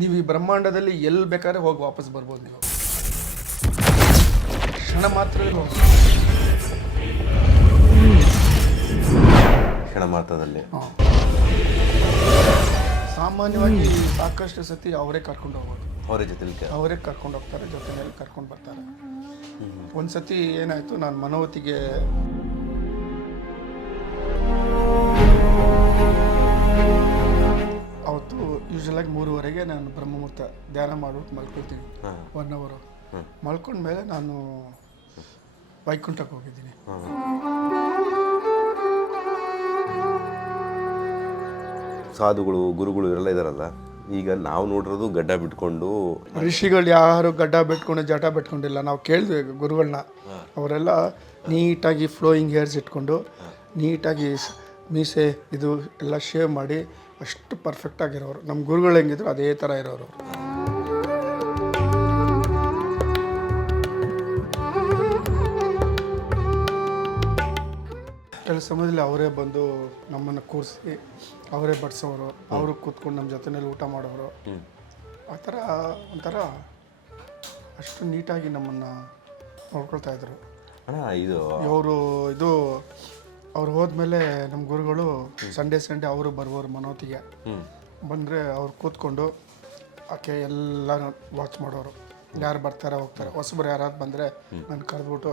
ನೀವು ಈ ಬ್ರಹ್ಮಾಂಡದಲ್ಲಿ ಎಲ್ಲಿ ಬೇಕಾದ್ರೆ ಹೋಗಿ ವಾಪಸ್ ಬರ್ಬೋದು. ನೀವು ಕ್ಷಣ ಮಾತ್ರದಲ್ಲಿ ಹೋಗಿ ಕ್ಷಣ ಮಾತ್ರದಲ್ಲಿ. ಸಾಮಾನ್ಯವಾಗಿ ಸಾಕಷ್ಟು ಸತಿ ಅವರೇ ಕರ್ಕೊಂಡು ಹೋಗೋದು, ಅವರೇ ಕರ್ಕೊಂಡು ಹೋಗ್ತಾರೆ, ಜೊತೆಯಲ್ಲಿ ಕರ್ಕೊಂಡು ಬರ್ತಾರೆ. ಒಂದು ಸತಿ ಏನಾಯಿತು, ನಾನು ಮನೋವತಿಗೆ ಅವತ್ತು ಯೂಶ್ವಲಾಗಿ 3:30ಗೆ ನಾನು ಬ್ರಹ್ಮಮುಹೂರ್ತ ಧ್ಯಾನ ಮಾಡ್ಬಿಟ್ಟು ಮಲ್ಕೊಳ್ತೀನಿ. 1 ಅವರ್ ಮಲ್ಕೊಂಡ್ಮೇಲೆ ನಾನು ವೈಕುಂಠಕ್ಕೆ ಹೋಗಿದ್ದೀನಿ. ಸಾಧುಗಳು ಗುರುಗಳು ಇವರೆಲ್ಲ ಇದಾರಲ್ಲ, ಈಗ ನಾವು ನೋಡಿರೋದು ಗಡ್ಡ ಬಿಟ್ಕೊಂಡು, ಋಷಿಗಳು ಯಾರು ಗಡ್ಡ ಬಿಟ್ಕೊಂಡು ಜಟ ಬಿಟ್ಕೊಂಡಿಲ್ಲ. ನಾವು ಕೇಳಿದ್ವಿ ಗುರುಗಳನ್ನ, ಅವರೆಲ್ಲ ನೀಟಾಗಿ ಫ್ಲೋಯಿಂಗ್ ಹೇರ್ಸ್ ಇಟ್ಕೊಂಡು ನೀಟಾಗಿ ಮೀಸೆ ಇದು ಎಲ್ಲ ಶೇವ್ ಮಾಡಿ ಅಷ್ಟು ಪರ್ಫೆಕ್ಟಾಗಿರೋರು. ನಮ್ಮ ಗುರುಗಳು ಹೆಂಗಿದ್ರು ಅದೇ ಥರ ಇರೋರು. ಕೆಲವು ಸಮಯದಲ್ಲಿ ಅವರೇ ಬಂದು ನಮ್ಮನ್ನು ಕೂರಿಸಿ ಅವರೇ ಬಡಿಸೋರು, ಅವರು ಕೂತ್ಕೊಂಡು ನಮ್ಮ ಜೊತೆಯಲ್ಲಿ ಊಟ ಮಾಡೋರು. ಆ ಥರ ಒಂಥರ ಅಷ್ಟು ನೀಟಾಗಿ ನಮ್ಮನ್ನು ನೋಡ್ಕೊಳ್ತಾ ಇದ್ರು. ಅವ್ರು ಹೋದ್ಮೇಲೆ ನಮ್ಮ ಗುರುಗಳು ಸಂಡೇ ಅವರು ಬರುವವರು ಮನೋತಿಗೆ ಬಂದರೆ ಅವ್ರು ಕೂತ್ಕೊಂಡು ಆಕೆ ಎಲ್ಲ ವಾಚ್ ಮಾಡೋರು. ಯಾರು ಬರ್ತಾರೆ ಹೋಗ್ತಾರೆ, ಹೊಸಬರು ಯಾರಾದ್ರು ಬಂದರೆ ನಾನು ಕರೆದ್ಬಿಟ್ಟು,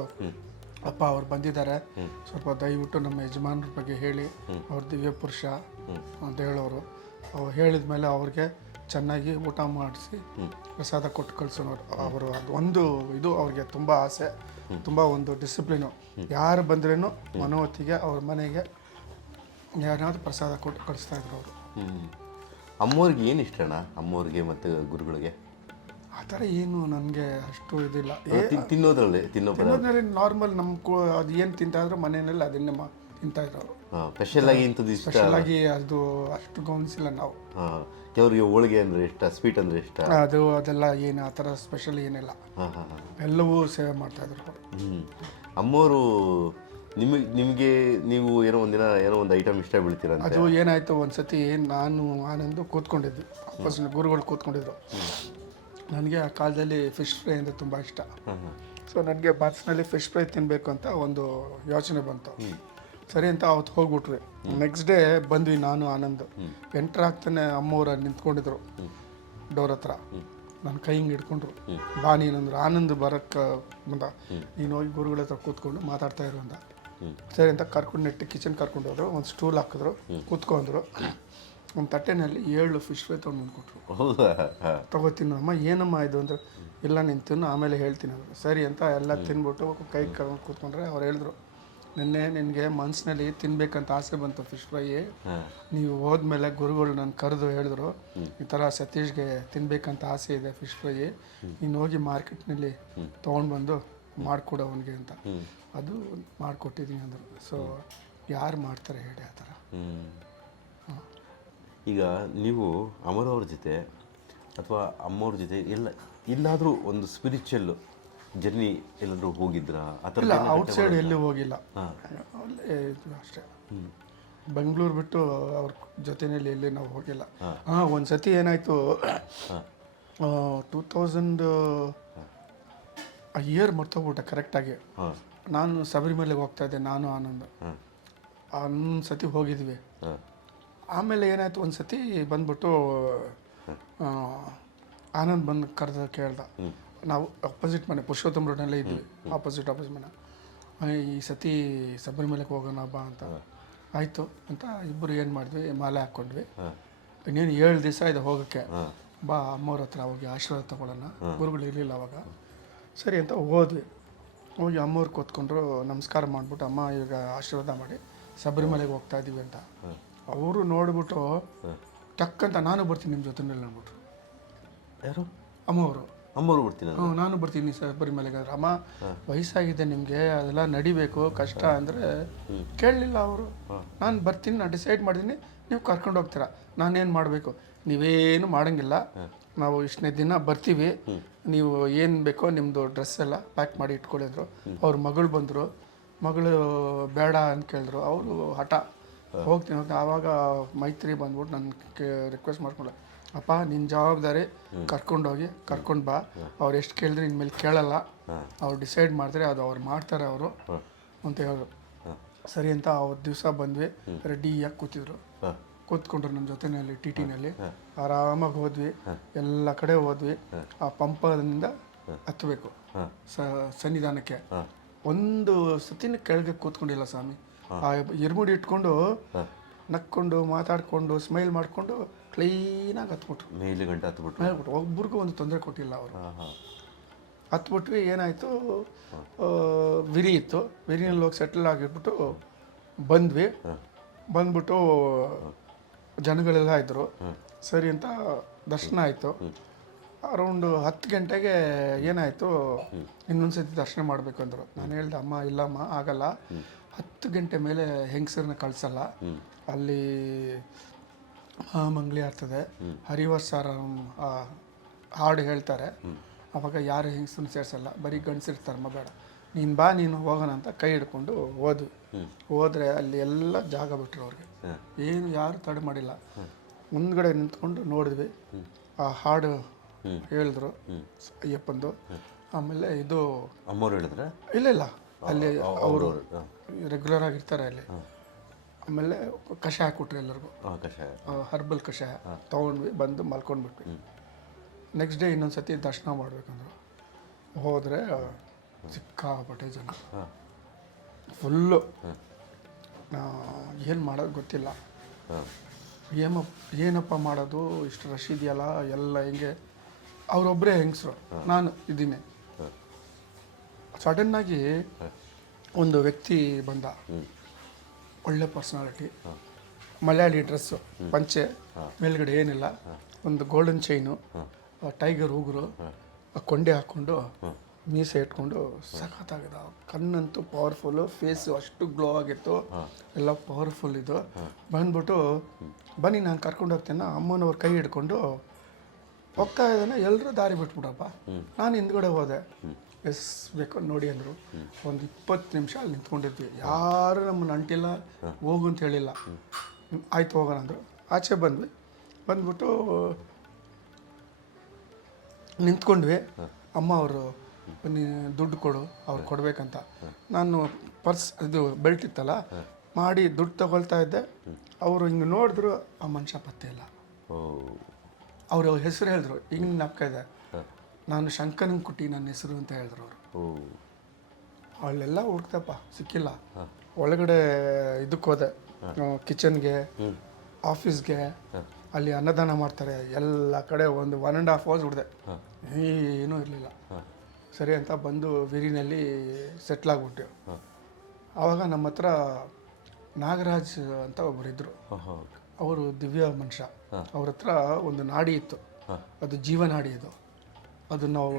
ಅಪ್ಪ ಅವ್ರು ಬಂದಿದ್ದಾರೆ, ಸ್ವಲ್ಪ ದಯವಿಟ್ಟು ನಮ್ಮ ಯಜಮಾನ್ರ ಬಗ್ಗೆ ಹೇಳಿ, ಅವ್ರ ದಿವ್ಯ ಪುರುಷ ಅಂತ ಹೇಳೋರು. ಅವ್ರು ಹೇಳಿದ ಮೇಲೆ ಅವ್ರಿಗೆ ಚೆನ್ನಾಗಿ ಊಟ ಮಾಡಿಸಿ ಪ್ರಸಾದ ಕೊಟ್ಟು ಕಳಿಸೋರು. ಅವರು ಅದು ಒಂದು ಇದು ಅವ್ರಿಗೆ ತುಂಬ ಆಸೆ, ತುಂಬ ಒಂದು ಡಿಸಿಪ್ಲಿನು. ಯಾರು ಬಂದ್ರೇನು ಮನೋವತಿಗೆ ಅವ್ರ ಮನೆಗೆ ಯಾರಾದ್ರೂ ಪ್ರಸಾದ ಕೊಟ್ಟು ಕಳಿಸ್ತಾ ಇದ್ರು ಅವರು. ಅಮ್ಮವ್ರಿಗೆ ಏನು ಇಷ್ಟಣ್ಣ, ಅಮ್ಮವ್ರಿಗೆ ಮತ್ತು ಗುರುಗಳಿಗೆ? ಆ ಥರ ಏನು ನನಗೆ ಅಷ್ಟು ಇದಿಲ್ಲ. ತಿನ್ನೋದ್ರಲ್ಲಿ ನಾರ್ಮಲ್ ನಮ್ಮ ಅದು ಏನು ತಿಂತಾಯಿದ್ರು ಮನೆಯಲ್ಲಿ ಅದನ್ನೇ ತಿಂತಾಯಿದ್ರು ಅವರು. ಸ್ಪೆಷಲಾಗಿ ಅದು ಅಷ್ಟು ಗಮನಿಸಿಲ್ಲ ನಾವು. ಕೆಲವರಿಗೆ ಹೋಳಿಗೆ ಅಂದರೆ ಇಷ್ಟ, ಸ್ವೀಟ್ ಅಂದರೆ ಇಷ್ಟ, ಅದೆಲ್ಲ ಏನು ಆ ಥರ ಸ್ಪೆಷಲ್ ಏನಿಲ್ಲ, ಎಲ್ಲವೂ ಸೇವೆ ಮಾಡ್ತಾಯಿದ್ರು ಅವರು. ಅಮ್ಮವರು ನಿಮಗೆ ನೀವು ಏನೋ ಒಂದು ಐಟಮ್ ಇಷ್ಟ ಬೀಳ್ತೀರ? ಅದು ಏನಾಯಿತು, ಒಂದು ಸತಿ ನಾನು ಆನಂದು ಕೂತ್ಕೊಂಡಿದ್ವಿ, ವಾಪಸ್ ಗುರುಗಳು ಕೂತ್ಕೊಂಡಿದ್ರು. ನನಗೆ ಆ ಕಾಲದಲ್ಲಿ ಫಿಶ್ ಫ್ರೈ ಅಂದರೆ ತುಂಬ ಇಷ್ಟ. ಸೊ ನನಗೆ ಬಾಕ್ಸ್ನಲ್ಲಿ ಫಿಶ್ ಫ್ರೈ ತಿನ್ನಬೇಕು ಅಂತ ಒಂದು ಯೋಚನೆ ಬಂತು. ಸರಿ ಅಂತ ಅವತ್ತು ಹೋಗ್ಬಿಟ್ವಿ. ನೆಕ್ಸ್ಟ್ ಡೇ ಬಂದ್ವಿ, ನಾನು ಆನಂದ್. ಎಂಟ್ರ್ ಆಗ್ತಾನೆ ಅಮ್ಮವ್ರು ನಿಂತ್ಕೊಂಡಿದ್ರು ಡೋರ್ ಹತ್ರ. ನನ್ನ ಕೈ ಹಿಂಗೆ ಹಿಡ್ಕೊಂಡ್ರು, ಬಾ ನೀನಂದ್ರು. ಆನಂದ್ ಬರೋಕ್ಕೆ ಬಂದ, ನೀನು ಹೋಗಿ ಗುರುಗಳ ಹತ್ರ ಕೂತ್ಕೊಂಡು ಮಾತಾಡ್ತಾ ಇರು ಅಂದ. ಸರಿ ಅಂತ ಕರ್ಕೊಂಡು ಕಿಚನ್ ಕರ್ಕೊಂಡು ಹೋದ್ರು. ಒಂದು ಸ್ಟೂಲ್ ಹಾಕಿದ್ರು, ಕೂತ್ಕೊಂಡ್ರು. ಒಂದು ತಟ್ಟೆನಲ್ಲಿ 7 ಫಿಶ್ ಫ್ರೈ ತೊಗೊಂಡು ಬಂದ್ಕೊಟ್ರು. ತೊಗೋತೀನಿ ಅಮ್ಮ, ಏನಮ್ಮ ಇದು ಅಂದ್ರೆ, ಇಲ್ಲ ನೀನು ತಿನ್ನು ಆಮೇಲೆ ಹೇಳ್ತೀನಿ ಅಂದರು. ಸರಿ ಅಂತ ಎಲ್ಲ ತಿನ್ಬಿಟ್ಟು ಕೈ ಕರ್ಕೊಂಡು ಕೂತ್ಕೊಂಡ್ರೆ ಅವ್ರು ಹೇಳಿದ್ರು, ನಿನ್ನೆ ನಿನಗೆ ಮನಸ್ಸಿನಲ್ಲಿ ತಿನ್ಬೇಕಂತ ಆಸೆ ಬಂತು ಫಿಶ್ ಫ್ರೈ, ನೀವು ಹೋದ್ಮೇಲೆ ಗುರುಗಳು ನಾನು ಕರೆದು ಹೇಳಿದ್ರು, ಈ ಥರ ಸತೀಶ್ಗೆ ತಿನ್ಬೇಕಂತ ಆಸೆ ಇದೆ ಫಿಶ್ ಫ್ರೈ, ನೀನು ಹೋಗಿ ಮಾರ್ಕೆಟ್ನಲ್ಲಿ ತೊಗೊಂಡು ಬಂದು ಮಾಡಿಕೊಡು ಅವನಿಗೆ ಅಂತ. ಅದು ಮಾಡಿಕೊಟ್ಟಿದ್ದೀನಿ ಅಂದರು. ಸೊ ಯಾರು ಮಾಡ್ತಾರೆ ಹೇಳಿ ಆ ಥರ. ಈಗ ನೀವು ಅಮರವ್ರ ಜೊತೆ ಅಥವಾ ಅಮ್ಮವ್ರ ಜೊತೆ ಎಲ್ಲಾದರೂ ಒಂದು ಸ್ಪಿರಿಚುವಲ್ ಜರ್ನಿ ಎಲ್ಲಾದರೂ ಹೋಗಿದ್ರಾ? ಆ ಥರ ಔಟ್ಸೈಡ್ ಎಲ್ಲೂ ಹೋಗಿಲ್ಲ, ಅಷ್ಟೇ. ಬೆಂಗಳೂರು ಬಿಟ್ಟು ಅವ್ರ ಜೊತೆಯಲ್ಲಿ ಎಲ್ಲಿ ನಾವು ಹೋಗಿಲ್ಲ. ಒಂದು ಸತಿ ಏನಾಯಿತು, 2000 ಆ ಇಯರ್ ಮರ್ತೋಗ್ಬಿಟ್ಟೆ ಕರೆಕ್ಟಾಗಿ. ನಾನು ಶಬರಿಮಲೆಗೆ ಹೋಗ್ತಾಯಿದ್ದೆ, ನಾನು ಆನಂದ್. ಒಂದು ಸತಿ ಹೋಗಿದ್ವಿ. ಆಮೇಲೆ ಏನಾಯಿತು, ಒಂದು ಸತಿ ಬಂದ್ಬಿಟ್ಟು ಆನಂದ್ ಬಂದು ಕರೆದ ಕೇಳ್ದ. ನಾವು ಅಪೋಸಿಟ್ ಮನೆ ಪುರುಷೋತ್ತಮ ರೋಡ್ನಲ್ಲೇ ಇದ್ವಿ, ಆಪೋಸಿಟ್ ಮನೆ. ಈ ಸತಿ ಶಬರಿಮಲೆಗೆ ಹೋಗೋಣ ಬಾ ಅಂತ. ಆಯಿತು ಅಂತ ಇಬ್ಬರು ಏನು ಮಾಡಿದ್ವಿ, ಮಾಲೆ ಹಾಕ್ಕೊಂಡ್ವಿ. ಇನ್ನೇನು 7 ದಿವಸ ಇದೆ ಹೋಗೋಕ್ಕೆ. ಬಾ ಅಮ್ಮವ್ರ ಹತ್ರ ಹೋಗಿ ಆಶೀರ್ವಾದ ತೊಗೊಳ್ಳೋಣ, ಗುರುಗಳು ಇರಲಿಲ್ಲ ಅವಾಗ. ಸರಿ ಅಂತ ಹೋದ್ವಿ. ಹೋಗಿ ಅಮ್ಮವ್ರು ಕೂತ್ಕೊಂಡ್ರು, ನಮಸ್ಕಾರ ಮಾಡಿಬಿಟ್ಟು, ಅಮ್ಮ ಈಗ ಆಶೀರ್ವಾದ ಮಾಡಿ ಶಬರಿಮಲೆಗೆ ಹೋಗ್ತಾ ಇದ್ದೀವಿ ಅಂತ. ಅವರು ನೋಡಿಬಿಟ್ಟು ಟಕ್ಕಂತ, ನಾನು ಬರ್ತೀನಿ ನಿಮ್ಮ ಜೊತೆನಲ್ಲಿ ಅಂದ್ಬಿಟ್ರು. ಯಾರು? ಅಮ್ಮವರು ಬರ್ತೀನಿ. ನಾನು ಬರ್ತೀನಿ ಶಬರಿಮಲೆಗೆ. ಅಮ್ಮ ವಯಸ್ಸಾಗಿದೆ ನಿಮಗೆ, ಅದೆಲ್ಲ ನಡಿಬೇಕು ಕಷ್ಟ ಅಂದರೆ ಕೇಳಲಿಲ್ಲ ಅವರು. ನಾನು ಬರ್ತೀನಿ, ನಾನು ಡಿಸೈಡ್ ಮಾಡಿದ್ದೀನಿ, ನೀವು ಕರ್ಕೊಂಡು ಹೋಗ್ತೀರಾ, ನಾನೇನು ಮಾಡಬೇಕು? ನೀವೇನು ಮಾಡೋಂಗಿಲ್ಲ, ನಾವು ಇಷ್ಟನೇ ದಿನ ಬರ್ತೀವಿ, ನೀವು ಏನು ಬೇಕೋ ನಿಮ್ಮದು ಡ್ರೆಸ್ ಎಲ್ಲ ಪ್ಯಾಕ್ ಮಾಡಿ ಇಟ್ಕೊಂಡಿದ್ರು. ಅವ್ರ ಮಗಳು ಬಂದರು, ಮಗಳು ಬೇಡ ಅಂತ ಕೇಳಿದ್ರು. ಅವರು ಹಠ, ಹೋಗ್ತೀನಿ. ಆವಾಗ ಮೈತ್ರಿ ಬಂದ್ಬಿಟ್ಟು ನನ್ನ ರಿಕ್ವೆಸ್ಟ್ ಮಾಡ್ಕೊಂಡೆ, ಅಪ್ಪ ನಿನ್ನ ಜವಾಬ್ದಾರಿ ಕರ್ಕೊಂಡೋಗಿ ಕರ್ಕೊಂಡು ಬಾ, ಅವ್ರು ಎಷ್ಟು ಕೇಳಿದ್ರೆ ಇನ್ಮೇಲೆ ಕೇಳಲ್ಲ, ಅವ್ರು ಡಿಸೈಡ್ ಮಾಡಿದ್ರೆ ಅದು ಅವ್ರು ಮಾಡ್ತಾರೆ ಅವರು ಅಂತ ಹೇಳಿದ್ರು. ಸರಿ ಅಂತ ಅವತ್ತು ದಿವಸ ಬಂದ್ವಿ, ರೆಡಿಯಾಗಿ ಕೂತಿದ್ರು, ಕೂತ್ಕೊಂಡ್ರು ನಮ್ಮ ಜೊತೆಯಲ್ಲಿ ಟಿ ಟಿನಲ್ಲಿ. ಆರಾಮಾಗಿ ಹೋದ್ವಿ, ಎಲ್ಲ ಕಡೆ ಹೋದ್ವಿ. ಆ ಪಂಪದಿಂದ ಹತ್ತಬೇಕು ಸನ್ನಿಧಾನಕ್ಕೆ. ಒಂದು ಸತಿನ ಕೆಳಗೆ ಕೂತ್ಕೊಂಡಿಲ್ಲ ಸ್ವಾಮಿ. ಆ ಎರ್ಮುಡಿ ಇಟ್ಕೊಂಡು ನಕ್ಕೊಂಡು ಮಾತಾಡ್ಕೊಂಡು ಸ್ಮೈಲ್ ಮಾಡಿಕೊಂಡು ಕ್ಲೀನಾಗಿ ಹತ್ಬಿಟ್ರು. ಮೇಲೆ ಗಂಟೆ ಹತ್ಬಿಟ್ರು. ಒಬ್ರಿಗೂ ಒಂದು ತೊಂದರೆ ಕೊಟ್ಟಿಲ್ಲ ಅವರು. ಹತ್ಬಿಟ್ವಿ. ಏನಾಯಿತು, ವಿರಿ ಇತ್ತು, ವಿರಿನಲ್ಲಿ ಹೋಗಿ ಸೆಟ್ಲ್ ಆಗಿಬಿಟ್ಟು ಬಂದ್ವಿ. ಬಂದ್ಬಿಟ್ಟು ಜನಗಳೆಲ್ಲ ಇದ್ದರು. ಸರಿ ಅಂತ ದರ್ಶನ ಆಯಿತು. ಅರೌಂಡು 10 ಗಂಟೆಗೆ ಏನಾಯಿತು, ಇನ್ನೊಂದ್ಸತಿ ದರ್ಶನ ಮಾಡಬೇಕು ಅಂದರು. ನಾನು ಹೇಳ್ದೆ, ಅಮ್ಮ ಇಲ್ಲಮ್ಮ ಆಗಲ್ಲ, 10 ಗಂಟೆ ಮೇಲೆ ಹೆಂಗಸರನ್ನ ಕಳಿಸಲ್ಲ, ಅಲ್ಲಿ ಮಂಗ್ಲಿ ಆಗ್ತದೆ, ಹರಿವರ್ಸಾರ ಹಾಡು ಹೇಳ್ತಾರೆ, ಅವಾಗ ಯಾರು ಹೆಂಗಸರನ್ನ ಸೇರಿಸಲ್ಲ, ಬರೀ ಗಂಡಸಿರ್ತಾರಮ್ಮ, ಬೇಡ ನೀನು ಬಾ, ನೀನು ಹೋಗೋಣ ಅಂತ ಕೈ ಹಿಡ್ಕೊಂಡು ಹೋದ್ವಿ. ಹೋದರೆ ಅಲ್ಲಿ ಎಲ್ಲ ಜಾಗ ಬಿಟ್ಟರು ಅವ್ರಿಗೆ, ಏನು ಯಾರು ತಡೆ ಮಾಡಿಲ್ಲ. ಮುಂದ್ಗಡೆ ನಿಂತ್ಕೊಂಡು ನೋಡಿದ್ವಿ, ಆ ಹಾಡು ಹೇಳಿದ್ರು ಅಯ್ಯಪ್ಪಂದು. ಆಮೇಲೆ ಇದು ಅಮ್ಮವ್ರು ಹೇಳಿದ್ರೆ ಇಲ್ಲ ಅಲ್ಲಿ ಅವರು ರೆಗ್ಯುಲರ್ ಆಗಿರ್ತಾರೆ ಅಲ್ಲಿ. ಆಮೇಲೆ ಕಷಾಯ ಕೊಟ್ರು ಎಲ್ಲರಿಗೂ, ಹರ್ಬಲ್ ಕಷಾಯ ತೊಗೊಂಡ್ವಿ, ಬಂದು ಮಲ್ಕೊಂಡ್ಬಿಟ್ವಿ. ನೆಕ್ಸ್ಟ್ ಡೇ ಇನ್ನೊಂದು ಸತಿ ದರ್ಶನ ಮಾಡ್ಬೇಕಂದ್ರು. ಹೋದರೆ ಸಿಕ್ಕಾಪಟ್ಟೆ ಜನ, ಫುಲ್ಲು. ಏನು ಮಾಡೋದು ಗೊತ್ತಿಲ್ಲ, ಏನಪ್ಪ ಮಾಡೋದು, ಇಷ್ಟು ರಶ್ ಇದೆಯಲ್ಲ ಎಲ್ಲ. ಹೆಂಗೆ ಅವರೊಬ್ಬರೇ ಹೆಂಗಸರು, ನಾನು ಇದ್ದೀನಿ. ಸಡನ್ನಾಗಿ ಒಂದು ವ್ಯಕ್ತಿ ಬಂದ, ಒಳ್ಳೆ ಪರ್ಸ್ನಾಲಿಟಿ, ಮಲಯಾಳಿ ಡ್ರೆಸ್ಸು, ಪಂಚೆ, ಮೇಲ್ಗಡೆ ಏನಿಲ್ಲ, ಒಂದು ಗೋಲ್ಡನ್ ಚೈನು, ಟೈಗರ್ ಉಗುರು, ಕೊಂಡೆ ಹಾಕ್ಕೊಂಡು, ಮೀಸೆ ಇಟ್ಕೊಂಡು ಸಖತ್ತಾಗಿದೆ. ಕಣ್ಣಂತೂ ಪವರ್ಫುಲ್ಲು, ಫೇಸು ಅಷ್ಟು ಗ್ಲೋ ಆಗಿತ್ತು, ಎಲ್ಲ ಪವರ್ಫುಲ್. ಇದು ಬಂದ್ಬಿಟ್ಟು ಬನ್ನಿ ನಾನು ಕರ್ಕೊಂಡು ಹೋಗ್ತೇನೆ, ಅಮ್ಮನವ್ರ ಕೈ ಹಿಡ್ಕೊಂಡು ಹೋಗ್ತಾ ಇದ್ದಾನೆ. ಎಲ್ಲರೂ ದಾರಿ ಬಿಟ್ಬಿಡಪ್ಪ. ನಾನು ಹಿಂದ್ಗಡೆ ಹೋದೆ, ಎಸ್ ಬೇಕು ನೋಡಿ ಅಂದರು. ಒಂದು 20 ನಿಮಿಷ ಅಲ್ಲಿ ನಿಂತ್ಕೊಂಡಿದ್ವಿ, ಯಾರು ನಮ್ಮನ್ನು ಅಂಟಿಲ್ಲ, ಹೋಗು ಅಂತ ಹೇಳಿಲ್ಲ. ಆಯ್ತು ಹೋಗೋಣ ಅಂದರು. ಆಚೆ ಬಂದ್ವಿ, ಬಂದ್ಬಿಟ್ಟು ನಿಂತ್ಕೊಂಡ್ವಿ. ಅಮ್ಮ ಅವರು ದುಡ್ಡು ಕೊಡು, ಅವ್ರು ಕೊಡಬೇಕಂತ. ನಾನು ಪರ್ಸ್ ಇದು ಬೆಲ್ಟ್ ಇತ್ತಲ್ಲ ಮಾಡಿ ದುಡ್ಡು ತಗೊಳ್ತಾ ಇದ್ದೆ. ಅವರು ಹಿಂಗೆ ನೋಡಿದ್ರು, ಆ ಮನುಷ್ಯ ಪತ್ತೆ ಇಲ್ಲ. ಅವರು ಹೆಸರು ಹೇಳಿದ್ರು, ಹಿಂಗೆ ನಪ್ಕ ಇದೆ, ನಾನು ಶಂಕರನ್ ಕುಟ್ಟಿ ನನ್ನ ಹೆಸರು ಅಂತ ಹೇಳಿದ್ರು ಅವರು. ಅಲ್ಲೆಲ್ಲ ಹುಡ್ತಪ್ಪ, ಸಿಕ್ಕಿಲ್ಲ. ಒಳಗಡೆ ಇದಕ್ಕೆ ಹೋದೆ, ಕಿಚನ್ಗೆ, ಆಫೀಸ್ಗೆ, ಅಲ್ಲಿ ಅನ್ನದಾನ ಮಾಡ್ತಾರೆ, ಎಲ್ಲ ಕಡೆ ಒಂದು 1.5 hours ಹುಡ್ದೆ, ಏನೂ ಇರಲಿಲ್ಲ. ಸರಿ ಅಂತ ಬಂದು ವಿರಿನಲ್ಲಿ ಸೆಟ್ಲಾಗ್ಬಿಟ್ಟೆವು. ಆವಾಗ ನಮ್ಮ ಹತ್ರ ನಾಗರಾಜ್ ಅಂತ ಒಬ್ಬರಿದ್ದರು, ಅವರು ದಿವ್ಯ ಮನುಷ್ಯ. ಅವ್ರ ಹತ್ರ ಒಂದು ನಾಡಿ ಇತ್ತು, ಅದು ಜೀವನಾಡಿ. ಅದು ನಾವು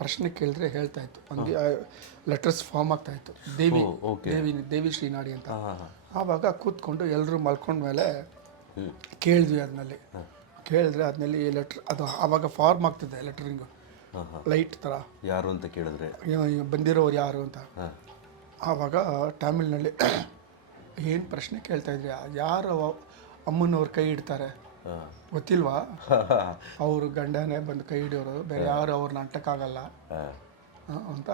ಪ್ರಶ್ನೆ ಕೇಳಿದ್ರೆ ಹೇಳ್ತಾ ಇತ್ತು, ಹಂಗೆ ಲೆಟರ್ಸ್ ಫಾರ್ಮ್ ಆಗ್ತಾಯಿತ್ತು. ದೇವಿ ಶ್ರೀನಾಡಿ ಅಂತ. ಆವಾಗ ಕೂತ್ಕೊಂಡು ಎಲ್ಲರೂ ಮಲ್ಕೊಂಡ್ಮೇಲೆ ಕೇಳಿದ್ವಿ. ಅದ್ನಲ್ಲಿ ಕೇಳಿದ್ರೆ ಅದ್ನಲ್ಲಿ ಲೆಟ್ರ್, ಅದು ಆವಾಗ ಫಾರ್ಮ್ ಆಗ್ತಿದೆ ಲೆಟ್ರಿಂಗು, ಲೈಟ್ ಥರ. ಯಾರು ಅಂತ ಕೇಳಿದ್ರೆ ಬಂದಿರೋರು ಯಾರು ಅಂತ. ಆವಾಗ ತಮಿಳ್ನಲ್ಲಿ ಏನು ಪ್ರಶ್ನೆ ಕೇಳ್ತಾ ಇದ್ರಿ, ಯಾರು ಅಮ್ಮನವ್ರ ಕೈ ಇಡ್ತಾರೆ ಗೊತ್ತಿಲ್ವಾ, ಅವರು ಗಂಡನೇ ಬಂದು ಕೈ ಹಿಡಿಯೋರು, ಬೇರೆ ಯಾರು ಅವ್ರನ್ನ ಅಂಟಕ್ಕಾಗಲ್ಲ ಅಂತ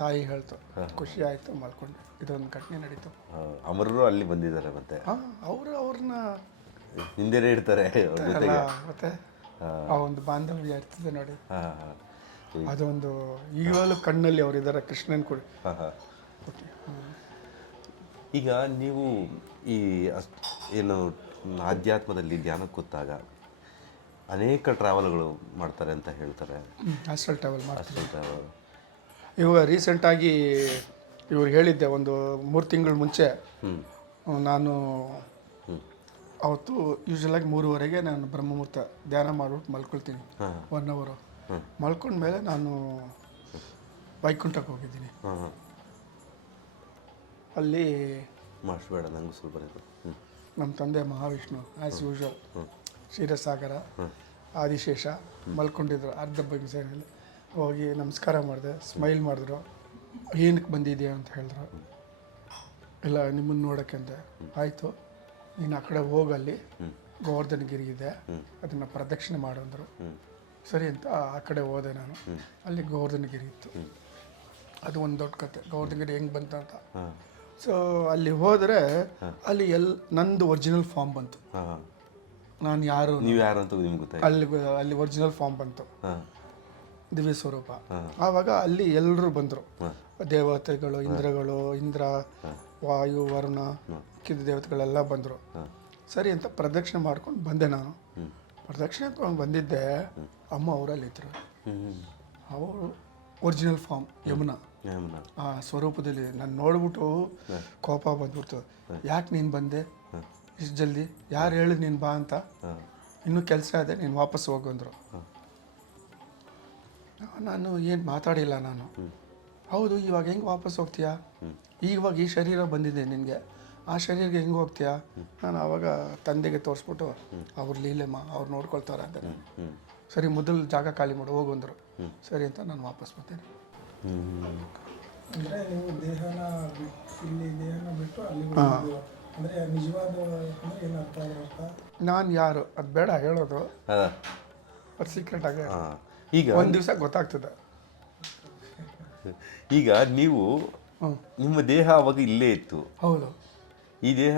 ತಾಯಿ ಹೇಳ್ತು. ಖುಷಿ ಆಯಿತು, ಮಲ್ಕೊಂಡು. ಇದೊಂದು ಘಟನೆ ನಡೀತು. ಅಮರರು ಅಲ್ಲಿ ಬಂದಿದ್ದಾರೆ ಮತ್ತೆ. ಅವ್ರನ್ನ ಹಿಂದೆನೇ ಇಡ್ತಾರೆ ಮತ್ತೆ ಆ ಒಂದು ಬಾಂಧವ್ಯ ಇರ್ತದೆ ನೋಡಿ. ಅದೊಂದು ಈಗಲೂ ಕಣ್ಣಲ್ಲಿ ಅವರಿದ್ದಾರೆ, ಕೃಷ್ಣನ್ ಕೂಡ. ಈಗ ನೀವು ಈ ಏನು ಆಧ್ಯಾತ್ಮದಲ್ಲಿ ಧ್ಯಾನಕ್ಕೆ ಕೂತಾಗ ಅನೇಕ ಟ್ರಾವೆಲ್ಗಳು ಮಾಡ್ತಾರೆ ಅಂತ ಹೇಳ್ತಾರೆ. ಹಾಸ್ಟೆಲ್ ಟ್ರಾವೆಲ್ ಮಾಡ್ತಾರೆ. ಇವಾಗ ರೀಸೆಂಟಾಗಿ ಇವ್ರು ಹೇಳಿದ್ದೆ, ಒಂದು 3 ತಿಂಗಳ ಮುಂಚೆ ನಾನು ಅವತ್ತು ಯೂಶ್ವಲಾಗಿ 3:30ಗೆ ನಾನು ಬ್ರಹ್ಮಮುಹೂರ್ತ ಧ್ಯಾನ ಮಾಡ್ಬಿಟ್ಟು ಮಲ್ಕೊಳ್ತೀನಿ, 1 hour. ಮಲ್ಕೊಂಡ್ಮೇಲೆ ನಾನು ವೈಕುಂಠಕ್ಕೆ ಹೋಗಿದ್ದೀನಿ. ಅಲ್ಲಿ ಮಾಡಿಸ್ಬೇಡ ನಂಗೆ ಸ್ವಲ್ಪ ನಮ್ಮ ತಂದೆ ಮಹಾವಿಷ್ಣು ಆ್ಯಸ್ ಯೂಶ್ವಲ್, ಕ್ಷೀರಸಾಗರ, ಆದಿಶೇಷ ಮಲ್ಕೊಂಡಿದ್ರು ಅರ್ಧ ಬಗ್ಗಿಸೇನಲ್ಲಿ. ಹೋಗಿ ನಮಸ್ಕಾರ ಮಾಡಿದೆ, ಸ್ಮೈಲ್ ಮಾಡಿದ್ರು. ಏನಕ್ಕೆ ಬಂದಿದೆಯಾ ಅಂತ ಹೇಳಿದ್ರು. ಇಲ್ಲ ನಿಮ್ಮನ್ನು ನೋಡೋಕ್ಕೆ ಅಂದೆ. ಆಯಿತು, ನೀನು ಆ ಕಡೆ ಹೋಗಲ್ಲಿ ಗೋವರ್ಧನಗಿರಿ ಇದೆ, ಅದನ್ನು ಪ್ರದಕ್ಷಿಣೆ ಮಾಡೋಂದ್ರು. ಸರಿ ಅಂತ ಆ ಕಡೆ ಹೋದೆ ನಾನು. ಅಲ್ಲಿ ಗೋವರ್ಧನಗಿರಿ ಇತ್ತು. ಅದು ಒಂದು ದೊಡ್ಡ ಕತೆ, ಗೋವರ್ಧನಗಿರಿ ಹೆಂಗೆ ಬಂತ ಅಂತ. ಸೊ ಅಲ್ಲಿ ಹೋದರೆ ಅಲ್ಲಿ ನಂದು ಒರಿಜಿನಲ್ ಫಾರ್ಮ್ ಬಂತು. ನಾನು ಯಾರು, ನೀವು ಯಾರು ಅಂತ ನಿಮ್ಗೆ ಗೊತ್ತಾಯ್ತು. ಅಲ್ಲಿ ಒರಿಜಿನಲ್ ಫಾರ್ಮ್ ಬಂತು, ದಿವ್ಯ ಸ್ವರೂಪ. ಆವಾಗ ಅಲ್ಲಿ ಎಲ್ಲರೂ ಬಂದರು, ದೇವತೆಗಳು, ಇಂದ್ರ, ವಾಯು, ವರುಣ, ಕಿದ್ದು ದೇವತೆಗಳೆಲ್ಲ ಬಂದರು. ಸರಿ ಅಂತ ಪ್ರದಕ್ಷಿಣೆ ಮಾಡ್ಕೊಂಡು ಬಂದೆ ನಾನು. ಪ್ರದಕ್ಷಿಣೆ ಮಾಡ್ಕೊಂಡು ಬಂದಿದ್ದೆ, ಅಮ್ಮ ಅವರಲ್ಲಿದ್ದರು. ಅವರು ಒರಿಜಿನಲ್ ಫಾರ್ಮ್ ಯಮುನಾ ಆ ಸ್ವರೂಪದಲ್ಲಿ ನಾನು ನೋಡ್ಬಿಟ್ಟು ಕೋಪ ಬಂದ್ಬಿಡ್ತು. ಯಾಕೆ ನೀನು ಬಂದೆ ಇಷ್ಟು ಜಲ್ದಿ, ಯಾರು ಹೇಳಿದ್ ನೀನು ಬಾ ಅಂತ, ಇನ್ನೂ ಕೆಲಸ ಇದೆ, ನೀನು ವಾಪಸ್ ಹೋಗಂದ್ರು. ನಾನು ಏನು ಮಾತಾಡಿಲ್ಲ ನಾನು. ಹೌದು, ಇವಾಗ ಹೆಂಗೆ ವಾಪಸ್ ಹೋಗ್ತೀಯಾ, ಇವಾಗ ಈ ಶರೀರ ಬಂದಿದೆ ನಿನಗೆ, ಆ ಶರೀರಕ್ಕೆ ಹೆಂಗೆ ಹೋಗ್ತೀಯಾ? ನಾನು ಆವಾಗ ತಂದೆಗೆ ತೋರಿಸ್ಬಿಟ್ಟು ಅವ್ರು ಲೀಲೆಮ್ಮ ಅವ್ರು ನೋಡ್ಕೊಳ್ತಾರೆ ಅಂತ. ಸರಿ, ಮೊದಲು ಜಾಗ ಖಾಲಿ ಮಾಡು ಹೋಗಂದ್ರು. ಸರಿ ಅಂತ ನಾನು ವಾಪಸ್ ಬರ್ತೇನೆ. ಅಂದರೆ ನೀವು ದೇಹನ ಬಿಟ್ಟು ಅಲ್ಲಿ ಅಂದರೆ ನಿಜವಾದ ಅಂದರೆ ಏನು ಅರ್ಥ ಆಗುತ್ತೆ? ನಾನು ಯಾರು ಅದು ಬೇಡ ಹೇಳೋದು, ಅದು ಸೀಕ್ರೆಟ್ ಆಗಿ ಈಗ ಒಂದು ದಿವಸ ಗೊತ್ತಾಗ್ತದೆ. ಈಗ ನೀವು ನಿಮ್ಮ ದೇಹ ಅವಾಗ ಇಲ್ಲೇ ಇತ್ತು. ಹೌದು. ಈ ದೇಹ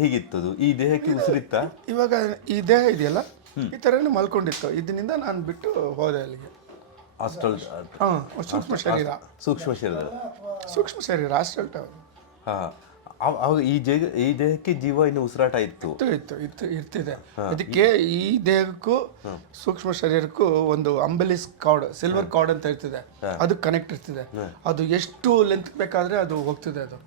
ಹೇಗಿತ್ತದು? ಈ ದೇಹಕ್ಕೆ ಉಸಿರಿತ್ತ? ಇವಾಗ ಈ ದೇಹ ಇದೆಯಲ್ಲ, ಈ ಥರನೇ ಮಲ್ಕೊಂಡಿತ್ತು. ಇದರಿಂದ ನಾನು ಬಿಟ್ಟು ಹೋದೆ ಅಲ್ಲಿಗೆ. ಹಾಸ್ಟೆಲ್ ಸೂಕ್ಷ್ಮ ಶರೀರ, ಸೂಕ್ಷ್ಮ ಶರೀರ ಹಾಸ್ಟೆಲ್ ಟವರ್. ಈ ದೇಹಕ್ಕೆ ಜೀವ ಇನ್ನು ಉಸಿರಾಟ ಇತ್ತು. ಇರ್ತಿದೆ. ಅದಕ್ಕೆ ಈ ದೇಹಕ್ಕೂ ಸೂಕ್ಷ್ಮ ಶರೀರಕ್ಕೂ ಒಂದು ಅಂಬೆಲಿಸ್ ಕಾರ್ಡ್, ಸಿಲ್ವರ್ ಕಾರ್ಡ್ ಅಂತ ಇರ್ತದೆ, ಅದು ಕನೆಕ್ಟ್ ಇರ್ತದೆ. ಅದು ಎಷ್ಟು ಲೆಂತ್ ಬೇಕಾದ್ರೆ ಅದು ಹೋಗ್ತಿದೆ ಅದು.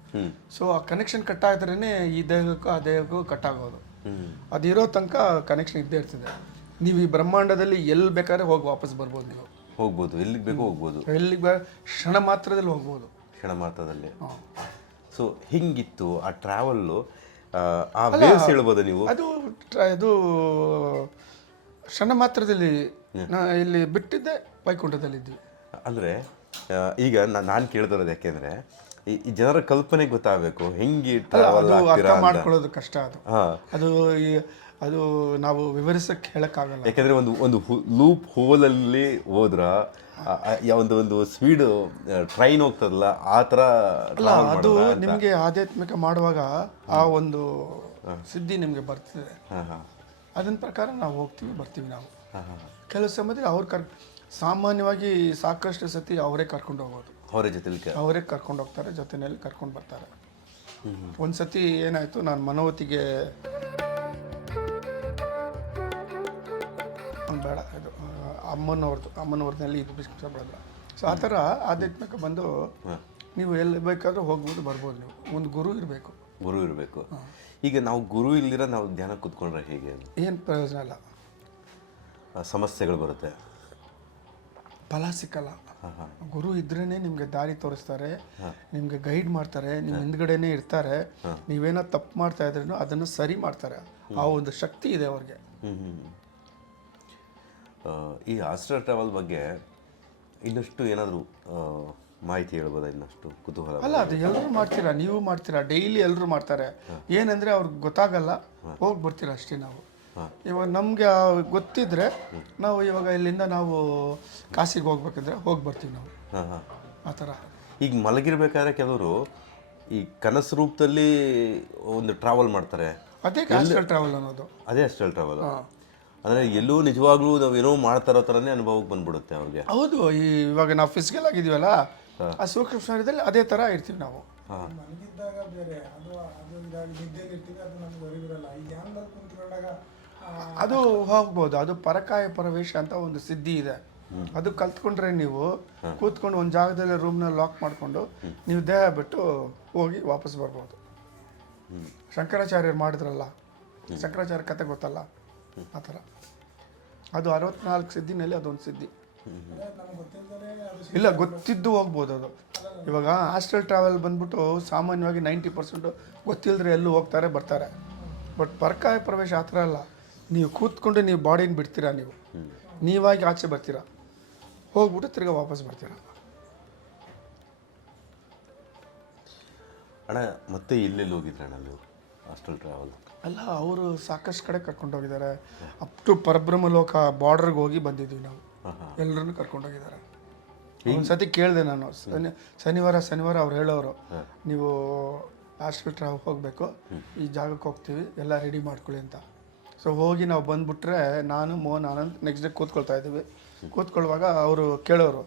ಸೊ ಆ ಕನೆಕ್ಷನ್ ಕಟ್ ಆಗಿದ್ರೇನೆ ಈ ದೇಹಕ್ಕೂ ಆ ದೇಹಕ್ಕೂ ಕಟ್ ಆಗೋದು. ಅದಿರೋ ತನಕ ಕನೆಕ್ಷನ್ ಇದ್ದೇ ಇರ್ತದೆ. ನೀವು ಈ ಬ್ರಹ್ಮಾಂಡದಲ್ಲಿ ಎಲ್ಲಿ ಬೇಕಾದ್ರೆ ಹೋಗಿ ವಾಪಸ್ ಬರ್ಬೋದು. ನೀವು ಹೋಗ್ಬೋದು, ಎಲ್ಲಿಗೆ ಬೇಕೋ ಹೋಗ್ಬೋದು, ಕ್ಷಣ ಮಾತ್ರದಲ್ಲಿ ಹೋಗ್ಬೋದು, ಕ್ಷಣ ಮಾತ್ರದಲ್ಲಿ. ಸೊ ಹಿಂಗಿತ್ತು ಆ ಟ್ರಾವೆಲ್ಲು. ಆ ವೇವ್ಸ್ ಹೇಳ್ಬೋದು ನೀವು? ಅದು ಕ್ಷಣ ಮಾತ್ರದಲ್ಲಿ ಇಲ್ಲಿ ಬಿಟ್ಟಿದ್ದೆ, ವೈಕುಂಠದಲ್ಲಿದ್ವಿ. ಅಂದರೆ ಈಗ ನಾನು ಕೇಳ್ತಿರೋದು ಯಾಕೆಂದರೆ ಈ ಜನರ ಕಲ್ಪನೆ ಗೊತ್ತಾಗಬೇಕು, ಹೆಂಗೆ ಟ್ರಾವೆಲ್ ಅರ್ಥ ಮಾಡ್ಕೊಳ್ಳೋದು ಕಷ್ಟ. ಅದು ನಾವು ವಿವರಿಸಕ್ಕೆ ಹೇಳಕ್ಕಾಗಲ್ಲ. ಯಾಕೆಂದರೆ ಒಂದು ಲೂಪ್ ಹೋಲಲ್ಲಿ ಹೋದ್ರ ಒಂದು ಸ್ಪೀಡ್ ಟ್ರೈನ್ ಹೋಗ್ತದಲ್ಲ, ಆ ಥರ. ಅದು ನಿಮಗೆ ಆಧ್ಯಾತ್ಮಿಕ ಮಾಡುವಾಗ ಆ ಒಂದು ಸಿದ್ಧಿ ನಿಮಗೆ ಬರ್ತಿದೆ. ಅದನ್ನ ಪ್ರಕಾರ ನಾವು ಹೋಗ್ತೀವಿ ಬರ್ತೀವಿ. ನಾವು ಕೆಲವು ಸಮಯದಲ್ಲಿ ಸಾಮಾನ್ಯವಾಗಿ ಸಾಕಷ್ಟು ಸತಿ ಅವರೇ ಕರ್ಕೊಂಡು ಹೋಗೋದು, ಅವರೇ ಕರ್ಕೊಂಡು ಹೋಗ್ತಾರೆ, ಜೊತೆಯಲ್ಲಿ ಕರ್ಕೊಂಡು ಬರ್ತಾರೆ. ಒಂದು ಸತಿ ಏನಾಯಿತು, ನಾನು ಮನೋವತಿಗೆ ಬೇಡ, ಇದು ಅಮ್ಮನವ್ರದ್ದಲ್ಲಿ ಇದು ಇಷ್ಟಪಡಲ್ಲ. ಸೊ ಆ ಥರ ಆಧ್ಯಾತ್ಮಿಕ ಬಂದು ನೀವು ಎಲ್ಲಿ ಬೇಕಾದರೂ ಹೋಗ್ಬೋದು ಬರ್ಬೋದು. ನೀವು ಒಂದು ಗುರು ಇರಬೇಕು. ಈಗ ನಾವು ಗುರು ಇಲ್ದಿರ ನಾವು ಧ್ಯಾನ ಕೂತ್ಕೊಂಡ್ರೆ ಹೇಗೆ? ಏನು ಪ್ರಯೋಜನ ಇಲ್ಲ, ಸಮಸ್ಯೆಗಳು ಬರುತ್ತೆ, ಫಲ ಸಿಕ್ಕಲ್ಲ. ಗುರು ಇದ್ರೇ ನಿಮಗೆ ದಾರಿ ತೋರಿಸ್ತಾರೆ, ನಿಮಗೆ ಗೈಡ್ ಮಾಡ್ತಾರೆ, ನಿಮ್ಮ ಹಿಂದ್ಗಡೆನೇ ಇರ್ತಾರೆ. ನೀವೇನೋ ತಪ್ಪು ಮಾಡ್ತಾ ಇದ್ರೂ ಅದನ್ನು ಸರಿ ಮಾಡ್ತಾರೆ. ಆ ಒಂದು ಶಕ್ತಿ ಇದೆ ಅವ್ರಿಗೆ. ಈ ಆಸ್ಟ್ರಲ್ ಟ್ರಾವೆಲ್ ಬಗ್ಗೆ ಇನ್ನಷ್ಟು ಏನಾದರೂ ಮಾಹಿತಿ ಹೇಳ್ಬೋದಾ? ಇನ್ನಷ್ಟು ಕುತೂಹಲ. ಅಲ್ಲ, ಅದು ಎಲ್ಲರೂ ಮಾಡ್ತೀರಾ, ನೀವು ಮಾಡ್ತೀರಾ, ಡೈಲಿ ಎಲ್ಲರೂ ಮಾಡ್ತಾರೆ. ಏನಂದರೆ ಅವ್ರಿಗೆ ಗೊತ್ತಾಗಲ್ಲ, ಹೋಗಿ ಬರ್ತೀರಾ ಅಷ್ಟೇ. ನಾವು ಇವಾಗ ನಮಗೆ ಗೊತ್ತಿದ್ರೆ ನಾವು ಇವಾಗ ಇಲ್ಲಿಂದ ನಾವು ಕಾಶಿಗೆ ಹೋಗ್ಬೇಕಂದ್ರೆ ಹೋಗಿ ಬರ್ತೀವಿ ನಾವು, ಆ ಥರ. ಈಗ ಮಲಗಿರ್ಬೇಕಾದ್ರೆ ಕೆಲವರು ಈ ಕನಸು ರೂಪದಲ್ಲಿ ಒಂದು ಟ್ರಾವೆಲ್ ಮಾಡ್ತಾರೆ, ಅದೇ ಆಸ್ಟ್ರಲ್ ಟ್ರಾವೆಲ್ ಅನ್ನೋದು. ಅದೇ ಆಸ್ಟ್ರಲ್ ಟ್ರಾವೆಲ್ ಅಂದರೆ ಎಲ್ಲೂ ನಿಜವಾಗ್ಲೂ ನಾವು ಏನೋ ಮಾಡ್ತಾರೋ ಥರನೇ ಅನುಭವಕ್ಕೆ ಬಂದ್ಬಿಡುತ್ತೆ ಅವ್ರಿಗೆ. ಹೌದು, ಇವಾಗ ನಾವು ಫಿಸಿಕಲ್ ಆಗಿದ್ದೀವಲ್ಲ, ಆ ಸೂಕ್ಷ್ಮ ಶರೀರದಲ್ಲಿ ಅದೇ ಥರ ಇರ್ತೀವಿ ನಾವು. ಮಲಗಿದ್ದಾಗ ಬೇರೆ, ನಿದ್ದೆಯಲ್ಲಿ ಇರ್ತೀವಿ, ಅದು ನಮ್ಗೆ ಹೊರಗಿರಲ್ಲ. ಈ ಧ್ಯಾನದಲ್ಲಿ ಕುಂತ್ಕೊಂಡಾಗ ಅದು ಹೋಗ್ಬೋದು. ಅದು ಪರಕಾಯ ಪ್ರವೇಶ ಅಂತ ಒಂದು ಸಿದ್ಧಿ ಇದೆ. ಅದು ಕಲ್ತ್ಕೊಂಡ್ರೆ ನೀವು ಕೂತ್ಕೊಂಡು ಒಂದು ಜಾಗದಲ್ಲಿ ರೂಮ್ನಲ್ಲಿ ಲಾಕ್ ಮಾಡಿಕೊಂಡು ನೀವು ದೇಹ ಬಿಟ್ಟು ಹೋಗಿ ವಾಪಸ್ ಬರ್ಬೋದು. ಶಂಕರಾಚಾರ್ಯರು ಮಾಡಿದ್ರಲ್ಲ, ಶಂಕರಾಚಾರ್ಯ ಕತೆ ಗೊತ್ತಲ್ಲ, ಆ ಥರ. ಅದು 64 ಸಿದ್ಧಿನಲ್ಲಿ ಅದೊಂದು ಸಿದ್ಧಿ. ಇಲ್ಲ, ಗೊತ್ತಿದ್ದು ಹೋಗ್ಬೋದು ಅದು. ಇವಾಗ ಆಸ್ಟ್ರಲ್ ಟ್ರಾವೆಲ್ ಬಂದ್ಬಿಟ್ಟು ಸಾಮಾನ್ಯವಾಗಿ 90% ಗೊತ್ತಿಲ್ಲದ್ರೆ ಎಲ್ಲೂ ಹೋಗ್ತಾರೆ ಬರ್ತಾರೆ. ಬಟ್ ಪರಕಾಯ ಪ್ರವೇಶ ಆ ಥರ ಅಲ್ಲ. ನೀವು ಕೂತ್ಕೊಂಡು ನೀವು ಬಾಡಿನ ಬಿಡ್ತೀರಾ, ನೀವಾಗಿ ಆಚೆ ಬರ್ತೀರಾ, ಹೋಗ್ಬಿಟ್ಟು ತಿರ್ಗಾ ವಾಪಸ್ ಬರ್ತೀರಾ. ಅಣ್ಣ ಮತ್ತೆ ಎಲ್ಲೆಲ್ಲಿ ಹೋಗಿದ್ರಣ್ಣ ನೀವು ಆಸ್ಟ್ರಲ್ ಟ್ರಾವೆಲ್? ಅಲ್ಲ ಅವರು ಸಾಕಷ್ಟು ಕಡೆ ಕರ್ಕೊಂಡು ಹೋಗಿದ್ದಾರೆ. ಅಪ್ ಟು ಪರಬ್ರಹ್ಮಲೋಕ ಬಾರ್ಡರ್ಗೆ ಹೋಗಿ ಬಂದಿದ್ವಿ ನಾವು. ಎಲ್ಲರನ್ನು ಕರ್ಕೊಂಡು ಹೋಗಿದ್ದಾರೆ. ಒಂದು ಸತಿ ಕೇಳಿದೆ ನಾನು, ಶನಿವಾರ ಅವ್ರು ಹೇಳೋರು, ನೀವು ಆಸ್ಟ್ರಲ್ ಟ್ರಾವೆಲ್ ಹೋಗಬೇಕು, ಈ ಜಾಗಕ್ಕೆ ಹೋಗ್ತೀವಿ, ಎಲ್ಲ ರೆಡಿ ಮಾಡ್ಕೊಳ್ಳಿ ಅಂತ. ಸೊ ಹೋಗಿ ನಾವು ಬಂದುಬಿಟ್ರೆ ನಾನು ಮೋಹನ್ ಆನಂದ್ ನೆಕ್ಸ್ಟ್ ಡೇ ಕೂತ್ಕೊಳ್ತಾ ಇದ್ದೀವಿ. ಕೂತ್ಕೊಳ್ಳುವಾಗ ಅವರು ಕೇಳೋರು,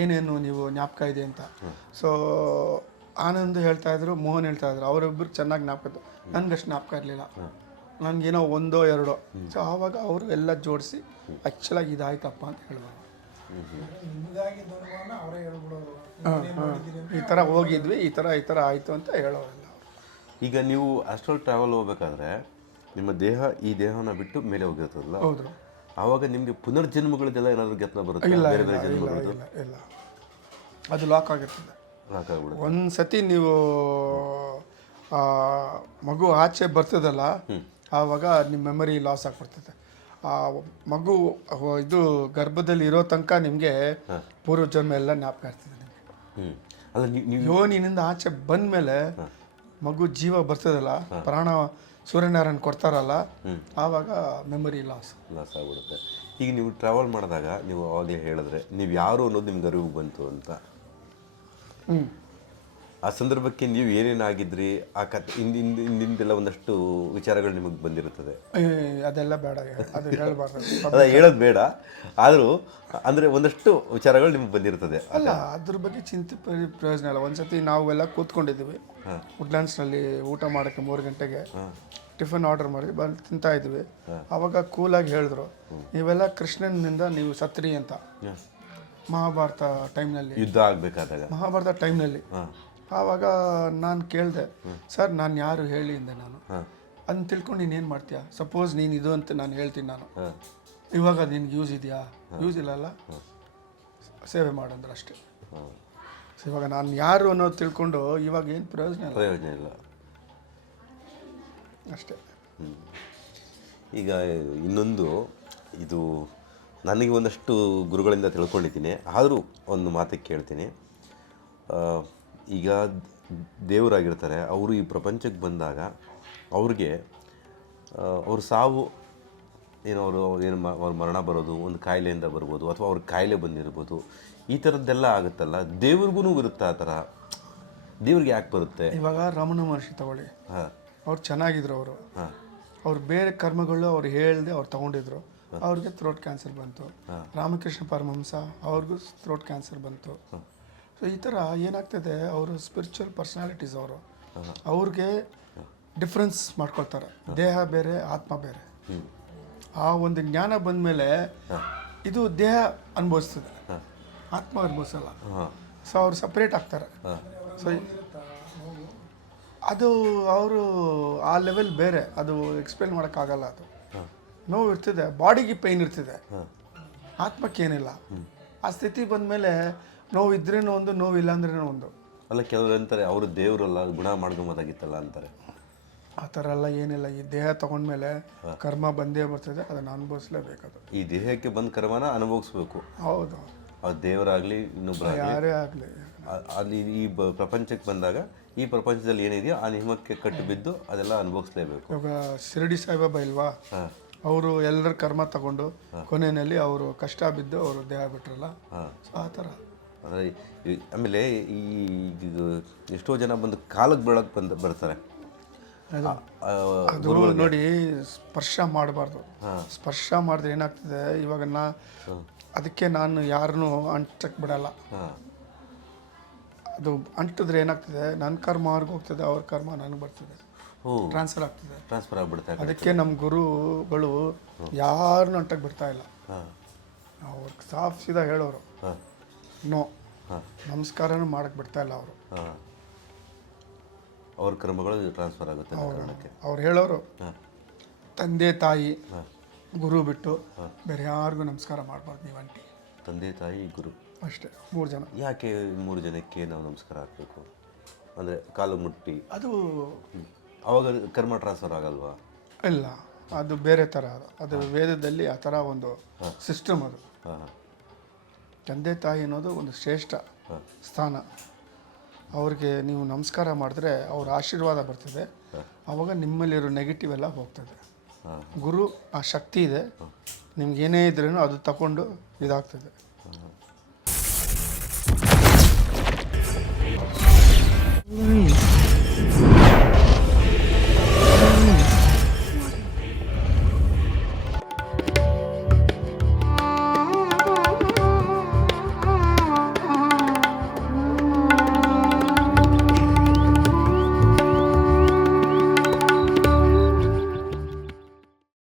ಏನೇನು ನೀವು ಜ್ಞಾಪಕ ಇದೆ ಅಂತ. ಸೊ ಆನಂದ್ ಹೇಳ್ತಾಯಿದ್ರು, ಮೋಹನ್ ಹೇಳ್ತಾಯಿದ್ರು, ಅವರೊಬ್ಬರು ಚೆನ್ನಾಗಿ ಜ್ಞಾಪಕ ಇತ್ತು. ನನಗಷ್ಟು ಜ್ಞಾಪಕ ಇರಲಿಲ್ಲ, ನನಗೇನೋ ಒಂದೋ ಎರಡೋ. ಸೊ ಆವಾಗ ಅವರು ಎಲ್ಲ ಜೋಡಿಸಿ ಆ್ಯಕ್ಚುಲಾಗಿ ಇದಾಯ್ತಪ್ಪ ಅಂತ ಹೇಳೋರು. ನಿಮಗಾಗಿದ್ದ ಅನುಮಾನ ಅವರೇ ಹೇಳ್ಬಿಡೋರು, ಈ ಥರ ಹೋಗಿದ್ವಿ, ಈ ಥರ ಆಯಿತು ಅಂತ ಹೇಳೋರಲ್ಲ ಅವರು. ಈಗ ನೀವು ಆಸ್ಟ್ರಲ್ ಟ್ರಾವೆಲ್ ಹೋಗ್ಬೇಕಾದ್ರೆ ನಿಮ್ಮ ದೇಹ ಈ ದೇಹನ ಬಿಟ್ಟು ಮೇಲೆ ಹೋಗಿರ್ತದಲ್ಲ, ಹೌದು. ಆವಾಗ ನಿಮಗೆ ಪುನರ್ಜನ್ಮಗಳದೆಲ್ಲ ಏನಾದರೂ ಗೆತ್ನ ಬರುತ್ತೆ? ಬೇರೆ ಬೇರೆ ಜನ್ಮಗಳದ್ದು ಇಲ್ಲ, ಅದು ಲಾಕ್ ಆಗಿರ್ತದೆ. ಲಾಕ್ ಆಗ್ಬಿಡುತ್ತೆ. ಒಂದು ಸತಿ ನೀವು ಮಗು ಆಚೆ ಬರ್ತದಲ್ಲ, ಆವಾಗ ನಿಮ್ಮ ಮೆಮರಿ ಲಾಸ್ ಆಗಿಬಿಡ್ತದೆ. ಆ ಮಗು ಇದು ಗರ್ಭದಲ್ಲಿ ಇರೋ ತನಕ ನಿಮಗೆ ಪೂರ್ವಜನ್ಮ ಎಲ್ಲ ಜ್ಞಾಪಕ ಇರ್ತದೆ ನಿಮಗೆ. ಅಲ್ಲ ನೀವು ಯೋನಿನಿಂದ ಆಚೆ ಬಂದ ಮೇಲೆ ಮಗು ಜೀವ ಬರ್ತದಲ್ಲ, ಪ್ರಾಣ ಸೂರ್ಯನಾರಾಯಣ ಕೊಡ್ತಾರಲ್ಲ, ಆವಾಗ ಮೆಮರಿ ಲಾಸ್ ಆಗ್ಬಿಡುತ್ತೆ. ಈಗ ನೀವು ಟ್ರಾವೆಲ್ ಮಾಡಿದಾಗ ನೀವು ಅವಾಗಲೇ ಹೇಳಿದ್ರೆ ನೀವು ಯಾರು ಅನ್ನೋದು ನಿಮ್ಗೆ ಅರಿವು ಬಂತು ಅಂತ. ಆ ಸಂದರ್ಭಕ್ಕೆ ನೀವು ಏನೇನಾಗಿದ್ರಿ, ಆ ಕತೆ ಹಿಂದಿಂದೆಲ್ಲ ಒಂದಷ್ಟು ವಿಚಾರಗಳು ನಿಮಗೆ ಬಂದಿರುತ್ತದೆ. ಅದೆಲ್ಲ ಬೇಡ, ಅದು ಹೇಳಬಾರ್ದು. ಅದ ಹೇಳೋದು ಬೇಡ, ಆದರೂ ಅಂದರೆ ಒಂದಷ್ಟು ವಿಚಾರಗಳು ನಿಮ್ಗೆ ಬಂದಿರ್ತದೆ. ಅಲ್ಲ, ಅದ್ರ ಬಗ್ಗೆ ಚಿಂತೆ ಪ್ರಯೋಜನ ಇಲ್ಲ. ಒಂದ್ಸತಿ ನಾವೆಲ್ಲ ಕೂತ್ಕೊಂಡಿದ್ದೀವಿ ವುಡ್ಲ್ಯಾಂಡ್ಸ್ನಲ್ಲಿ ಊಟ ಮಾಡೋಕ್ಕೆ 3 ಗಂಟೆಗೆ ಟಿಫನ್ ಆರ್ಡರ್ ಮಾಡಿ ಬಂದು ತಿಂತಾ ಇದ್ವಿ. ಆವಾಗ ಕೂಲಾಗಿ ಹೇಳಿದ್ರು, ನೀವೆಲ್ಲ ಕೃಷ್ಣನಿಂದ ನೀವು ಸತ್ರಿ ಅಂತ. ಮಹಾಭಾರತ ಟೈಮ್ನಲ್ಲಿ, ಯುದ್ಧ ಆಗಬೇಕಾದಾಗ ಮಹಾಭಾರತ ಟೈಮ್ನಲ್ಲಿ. ಆವಾಗ ನಾನು ಕೇಳಿದೆ, ಸರ್ ನಾನು ಯಾರು ಹೇಳಿ ಅಂದೆ ನಾನು. ಅದನ್ನ ತಿಳ್ಕೊಂಡು ನೀನೇನು ಮಾಡ್ತೀಯಾ? ಸಪೋಸ್ ನೀನು ಇದು ಅಂತ ನಾನು ಹೇಳ್ತೀನಿ ನಾನು, ಇವಾಗ ನಿನ್ಗೆ ಯೂಸ್ ಇದೆಯಾ? ಯೂಸ್ ಇಲ್ಲಲ್ಲ, ಸೇವೆ ಮಾಡಂದ್ರೆ ಅಷ್ಟೇ. ಇವಾಗ ನಾನು ಯಾರು ಅನ್ನೋದು ತಿಳ್ಕೊಂಡು ಇವಾಗ ಏನು ಪ್ರಯೋಜನ ಇಲ್ಲ ಅಷ್ಟೇ. ಈಗ ಇನ್ನೊಂದು, ಇದು ನನಗೆ ಒಂದಷ್ಟು ಗುರುಗಳಿಂದ ತಿಳ್ಕೊಂಡಿದ್ದೀನಿ, ಆದರೂ ಒಂದು ಮಾತಿಗೆ ಕೇಳ್ತೀನಿ. ಈಗ ದೇವರಾಗಿರ್ತಾರೆ, ಅವರು ಈ ಪ್ರಪಂಚಕ್ಕೆ ಬಂದಾಗ ಅವ್ರಿಗೆ ಅವ್ರ ಸಾವು ಏನೋ ಅವ್ರ ಮರಣ ಬರೋದು, ಒಂದು ಕಾಯಿಲೆಯಿಂದ ಬರ್ಬೋದು, ಅಥವಾ ಅವ್ರ ಕಾಯಿಲೆ ಬಂದಿರ್ಬೋದು, ಈ ಥರದ್ದೆಲ್ಲ ಆಗುತ್ತಲ್ಲ, ದೇವ್ರಿಗೂ ಇರುತ್ತೆ ಆ ಥರ. ದೇವ್ರಿಗೆ ಯಾಕೆ ಬರುತ್ತೆ? ಇವಾಗ ರಮಣ ಮಹರ್ಷಿ ತಗೊಳ್ಳಿ, ಅವ್ರು ಚೆನ್ನಾಗಿದ್ರು. ಅವ್ರು ಬೇರೆ ಕರ್ಮಗಳು ಅವ್ರು ಹೇಳ್ದೆ ಅವ್ರು ತಗೊಂಡಿದ್ರು, ಅವ್ರಿಗೆ ಥ್ರೋಟ್ ಕ್ಯಾನ್ಸರ್ ಬಂತು. ರಾಮಕೃಷ್ಣ ಪರಮಹಂಸ ಅವ್ರಿಗೂ ಥ್ರೋಟ್ ಕ್ಯಾನ್ಸರ್ ಬಂತು. ಸೊ ಈ ಥರ ಏನಾಗ್ತದೆ, ಅವರು ಸ್ಪಿರಿಚುವಲ್ ಪರ್ಸನಾಲಿಟೀಸ್, ಅವ್ರಿಗೆ ಡಿಫ್ರೆನ್ಸ್ ಮಾಡ್ಕೊಳ್ತಾರೆ. ದೇಹ ಬೇರೆ, ಆತ್ಮ ಬೇರೆ. ಆ ಒಂದು ಜ್ಞಾನ ಬಂದ ಮೇಲೆ ಇದು ದೇಹ ಅನುಭವಿಸ್ತದೆ, ಆತ್ಮ ಅನುಭವಿಸಲ್ಲ. ಸೊ ಅವ್ರು ಸಪ್ರೇಟ್ ಆಗ್ತಾರೆ. ಸೊ ಅದು ಅವರು ಆ ಲೆವೆಲ್ ಬೇರೆ, ಅದು ಎಕ್ಸ್ಪ್ಲೇನ್ ಮಾಡೋಕ್ಕಾಗಲ್ಲ. ಅದು ನೋವು ಇರ್ತದೆ, ಬಾಡಿಗೆ ಪೈನ್ ಇರ್ತದೆ, ಆತ್ಮಕ್ಕೇನಿಲ್ಲ. ಆ ಸ್ಥಿತಿ ಬಂದಮೇಲೆ ನೋವು ಇದ್ರೇನೋ ಒಂದು, ನೋವು ಇಲ್ಲ ಅಂದ್ರೇನೋ ಒಂದು. ಅಲ್ಲ, ಕೆಲವರು ಅಂತಾರೆ ಅವರು ದೇವರಲ್ಲ, ಗುಣ ಮಾಡ್ಕೊಂಬೋದಾಗಿತ್ತಲ್ಲ ಅಂತಾರೆ. ಆ ಥರ ಎಲ್ಲ ಏನಿಲ್ಲ. ಈ ದೇಹ ತಗೊಂಡ್ಮೇಲೆ ಕರ್ಮ ಬಂದೇ ಬರ್ತದೆ, ಅದನ್ನು ಅನುಭವಿಸ್ಲೇಬೇಕದು. ಈ ದೇಹಕ್ಕೆ ಬಂದ ಕರ್ಮನ ಅನುಭವಿಸ್ಬೇಕು. ಹೌದು, ಅದು ದೇವರಾಗಲಿ ಇನ್ನೊಬ್ಬರಾಗಲಿ ಯಾರೇ ಆಗಲಿ. ಅಲ್ಲಿ ಈ ಪ್ರಪಂಚಕ್ಕೆ ಬಂದಾಗ ಈ ಪ್ರಪಂಚದಲ್ಲಿ ಏನಿದೆಯೋ ಆ ನಿಯಮಕ್ಕೆ ಕಟ್ಟು ಬಿದ್ದು ಅದೆಲ್ಲ ಅನುಭವಿಸ್ಲೇಬೇಕು. ಇವಾಗ ಶಿರಡಿ ಸಾಯಿಬಾಬಾ ಇಲ್ವಾ, ಅವರು ಎಲ್ಲರ ಕರ್ಮ ತಗೊಂಡು ಕೊನೆಯಲ್ಲಿ ಅವರು ಕಷ್ಟ ಬಿದ್ದು ಅವರು ದೇಹ ಬಿಟ್ರಲ್ಲ, ಆ ಥರ. ಅಂದರೆ ಆಮೇಲೆ ಈ ಎಷ್ಟೋ ಜನ ಬಂದು ಕಾಲಕ್ಕೆ ಬೆಳಗ್ಗೆ ಬರ್ತಾರೆ. ಅದು ನೋಡಿ, ಸ್ಪರ್ಶ ಮಾಡಬಾರ್ದು. ಸ್ಪರ್ಶ ಮಾಡಿದ್ರೆ ಏನಾಗ್ತದೆ, ಇವಾಗ ಅದಕ್ಕೆ ನಾನು ಯಾರನ್ನೂ ಅಂಟಕ್ಕೆ ಬಿಡಲ್ಲ. ಅದು ಅಂಟಿದ್ರೆ ಏನಾಗ್ತದೆ, ನನ್ನ ಕರ್ಮ ಅವ್ರಿಗೆ ಹೋಗ್ತದೆ, ಅವ್ರ ಕರ್ಮ ನನಗೆ ಬರ್ತದೆ, ಟ್ರಾನ್ಸ್ಫರ್ ಆಗ್ಬಿಡ್ತಾರೆ. ಅದಕ್ಕೆ ನಮ್ಮ ಗುರುಗಳು ಯಾರನ್ನೂ ಅಂಟಕ್ಕೆ ಬಿಡ್ತಾ ಇಲ್ಲ. ಅವ್ರಿಗೆ ಸಾಫ್ ಸೀದಾ ಹೇಳೋರು, ನೋ ನಮಸ್ಕಾರನೂ ಮಾಡಕ್ಕೆ ಬಿಡ್ತಾ ಇಲ್ಲ ಅವರು. ಅವ್ರ ಕರ್ಮಗಳು ಟ್ರಾನ್ಸ್ಫರ್ ಆಗುತ್ತೆ. ಅವ್ರು ಹೇಳೋರು, ತಂದೆ ತಾಯಿ ಗುರು ಬಿಟ್ಟು ಬೇರೆ ಯಾರಿಗೂ ನಮಸ್ಕಾರ ಮಾಡಬಾರ್ದು ನೀವು ಅಂಟಿ. ತಂದೆ ತಾಯಿ ಗುರು ಅಷ್ಟೇ, 3 ಜನ. ಯಾಕೆ 3 ಜನಕ್ಕೆ ನಾವು ನಮಸ್ಕಾರ ಹಾಕಬೇಕು? ಅಂದರೆ ಕಾಲು ಮುಟ್ಟಿ ಅದು ಅವಾಗ ಕರ್ಮ ಟ್ರಾನ್ಸ್ಫರ್ ಆಗಲ್ವಾ? ಇಲ್ಲ, ಅದು ಬೇರೆ ಥರ. ಅದು ವೇದದಲ್ಲಿ ಆ ಥರ ಒಂದು ಸಿಸ್ಟಮ್. ಅದು ತಂದೆ ತಾಯಿ ಅನ್ನೋದು ಒಂದು ಶ್ರೇಷ್ಠ ಸ್ಥಾನ. ಅವ್ರಿಗೆ ನೀವು ನಮಸ್ಕಾರ ಮಾಡಿದ್ರೆ ಅವ್ರ ಆಶೀರ್ವಾದ ಬರ್ತದೆ, ಆವಾಗ ನಿಮ್ಮಲ್ಲಿರೋ ನೆಗೆಟಿವ್ ಎಲ್ಲ ಹೋಗ್ತದೆ. ಹಾಂ. ಗುರು ಆ ಶಕ್ತಿ ಇದೆ, ನಿಮ್ಗೆ ಏನೇ ಇದ್ರೂ ಅದು ತಗೊಂಡು ಇದಾಗ್ತದೆ.